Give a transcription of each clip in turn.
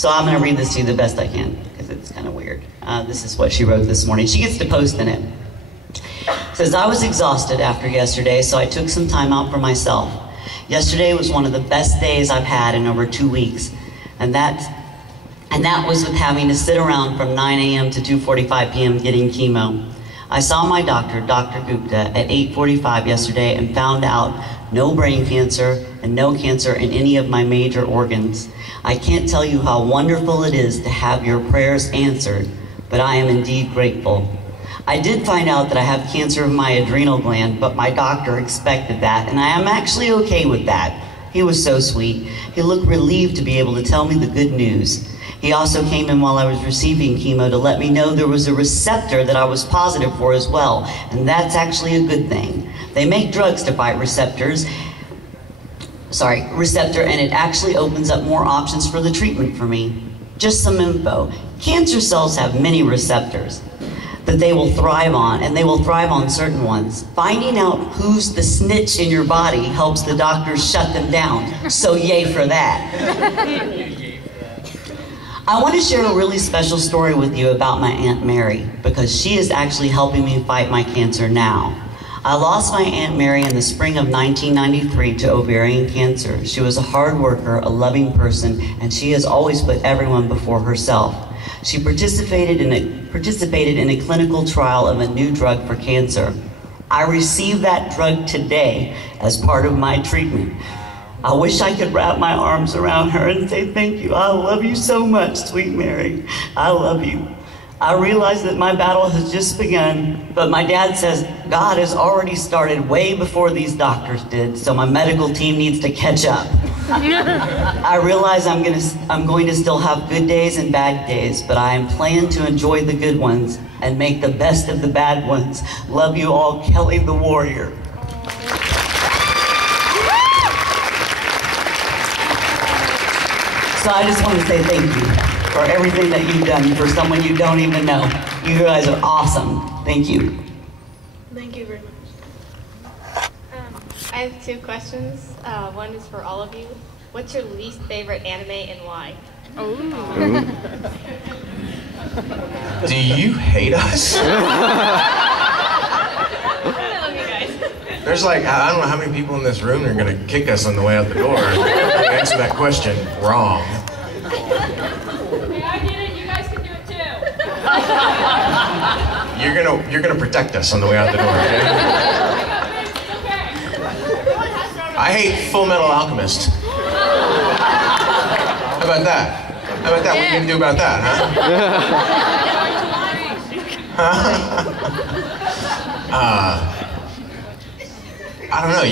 So I'm going to read this to you the best I can, because it's kind of weird. This is what she wrote this morning. She gets to post in it. It says, I was exhausted after yesterday, so I took some time out for myself. Yesterday was one of the best days I've had in over 2 weeks, and that was with having to sit around from 9 a.m. to 2:45 p.m. getting chemo. I saw my doctor, Dr. Gupta, at 8:45 yesterday and found out no brain cancer and no cancer in any of my major organs. I can't tell you how wonderful it is to have your prayers answered, but I am indeed grateful. I did find out that I have cancer of my adrenal gland, but my doctor expected that, and I am actually okay with that. He was so sweet. He looked relieved to be able to tell me the good news. He also came in while I was receiving chemo to let me know there was a receptor that I was positive for as well, and that's actually a good thing. They make drugs to fight receptor, and it actually opens up more options for the treatment for me. Just some info. Cancer cells have many receptors that they will thrive on, and they will thrive on certain ones. Finding out who's the snitch in your body helps the doctors shut them down, so yay for that. I want to share a really special story with you about my Aunt Mary, because she is actually helping me fight my cancer now. I lost my Aunt Mary in the spring of 1993 to ovarian cancer. She was a hard worker, a loving person, and she has always put everyone before herself. She participated in a clinical trial of a new drug for cancer. I received that drug today as part of my treatment. I wish I could wrap my arms around her and say thank you. I love you so much, sweet Mary. I love you. I realize that my battle has just begun, but my dad says God has already started way before these doctors did, so my medical team needs to catch up. I realize I'm going to still have good days and bad days, but I am planning to enjoy the good ones and make the best of the bad ones. Love you all, Kelly the Warrior. So I just want to say thank you for everything that you've done for someone you don't even know. You guys are awesome. Thank you. Thank you very much. I have two questions. One is for all of you. What's your least favorite anime and why? Do you hate us? I love you guys. There's like, I don't know how many people in this room are going to kick us on the way out the door. Answer that question wrong. Hey, I did it. You guys can do it too. You're gonna protect us on the way out the door, okay? I hate Full Metal Alchemist. How about that? How about that? What are you gonna do about that, huh? I don't know.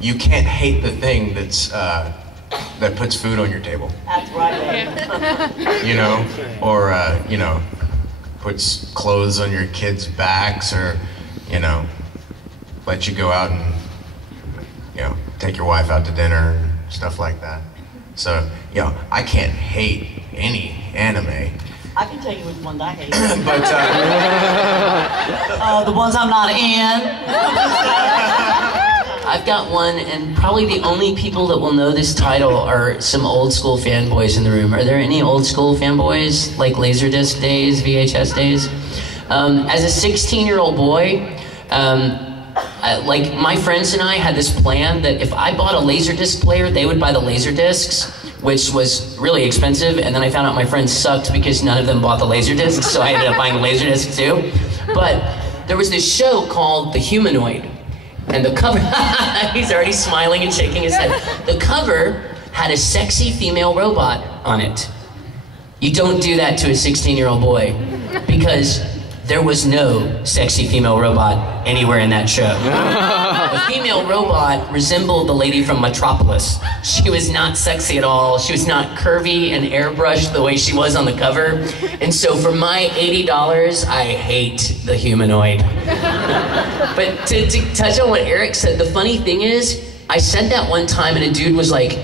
You can't hate the thing that's that puts food on your table. That's right. You know, or you know, puts clothes on your kids' backs, or you know, let you go out and you know, take your wife out to dinner and stuff like that. So you know, I can't hate any anime. I can tell you which ones I hate. But the ones I'm not in. I've got one, and probably the only people that will know this title are some old school fanboys in the room. Are there any old school fanboys, like Laserdisc days, VHS days? As a 16-year-old boy, like my friends and I had this plan that if I bought a Laserdisc player, they would buy the Laserdiscs, which was really expensive, and then I found out my friends sucked because none of them bought the Laserdiscs, so I ended up buying the Laserdisc too. But there was this show called The Humanoid, and the cover, he's already smiling and shaking his head. The cover had a sexy female robot on it. You don't do that to a 16-year-old boy, because there was no sexy female robot anywhere in that show. The female robot resembled the lady from Metropolis. She was not sexy at all. She was not curvy and airbrushed the way she was on the cover. And so for my $80, I hate The Humanoid. But to touch on what Eric said, the funny thing is, I said that one time and a dude was like,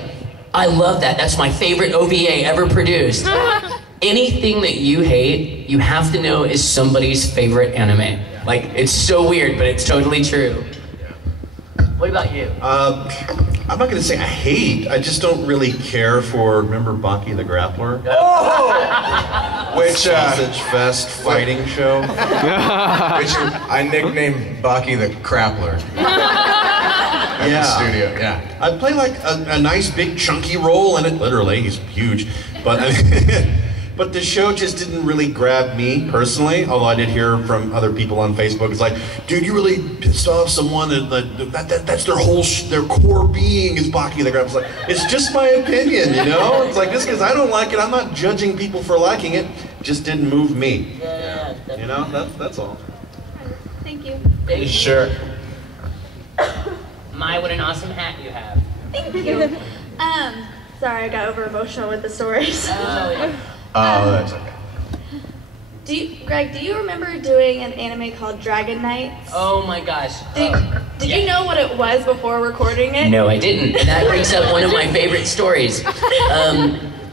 I love that. That's my favorite OVA ever produced. Anything that you hate, you have to know is somebody's favorite anime. Like, it's so weird, but it's totally true. What about you? I'm not going to say I hate. I just don't really care for. Remember Baki the Grappler? Which Sausage Fest fighting show. which I nicknamed Baki the Crappler. In the studio, yeah. I play like a nice big chunky role in it. Literally, he's huge. But but the show just didn't really grab me personally. Although I did hear from other people on Facebook, it's like, dude, you really pissed off someone. That's their whole their core being is Baki the Grappler. It's just my opinion, you know. It's like just because I don't like it, I'm not judging people for liking it. Just didn't move me. Yeah, You know, that's all. Thank you. Sure. My, what an awesome hat you have. Thank you. Sorry, I got over emotional with the stories. Oh, that's okay. Greg, do you remember doing an anime called Dragon Knights? Oh my gosh. Did you know what it was before recording it? No, I didn't. And that brings up one of my favorite stories.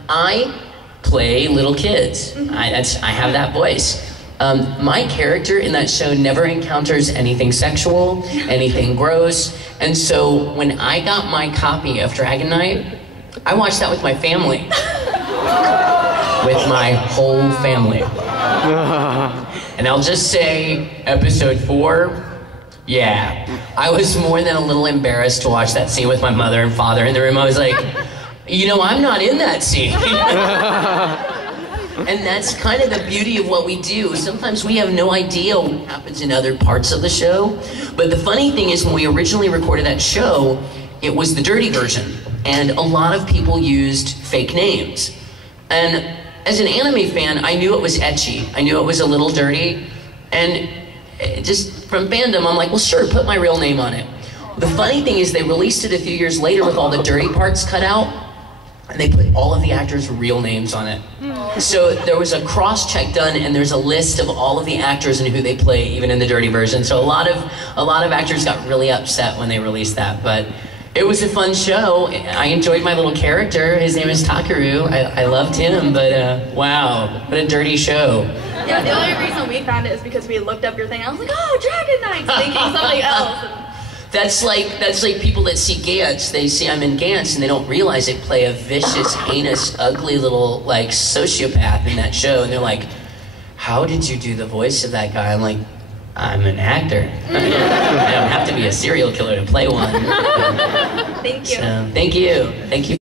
I play little kids. I have that voice. My character in that show never encounters anything sexual, anything gross, and so when I got my copy of Dragon Knight, I watched that with my family. With my whole family. And I'll just say, episode 4, yeah. I was more than a little embarrassed to watch that scene with my mother and father in the room. I was like, you know, I'm not in that scene. And that's kind of the beauty of what we do. Sometimes we have no idea what happens in other parts of the show. But the funny thing is, when we originally recorded that show, it was the dirty version. And a lot of people used fake names. And as an anime fan, I knew it was ecchi. I knew it was a little dirty. And just from fandom, I'm like, well, sure, put my real name on it. The funny thing is, they released it a few years later with all the dirty parts cut out. And they put all of the actors' real names on it. So there was a cross-check done, and there's a list of all of the actors and who they play, even in the dirty version. So a lot of actors got really upset when they released that, but it was a fun show. I enjoyed my little character. His name is Takaru. I loved him, but wow, what a dirty show. Yeah, the only reason we found it is because we looked up your thing. I was like, oh, Dragon Knights, thinking something else. That's like people that see Gantz. They see I'm in Gantz and they don't realize they play a vicious, heinous, ugly little like sociopath in that show, and they're like, "How did you do the voice of that guy?" I'm like, "I'm an actor. I don't have to be a serial killer to play one." Thank you. So, thank you.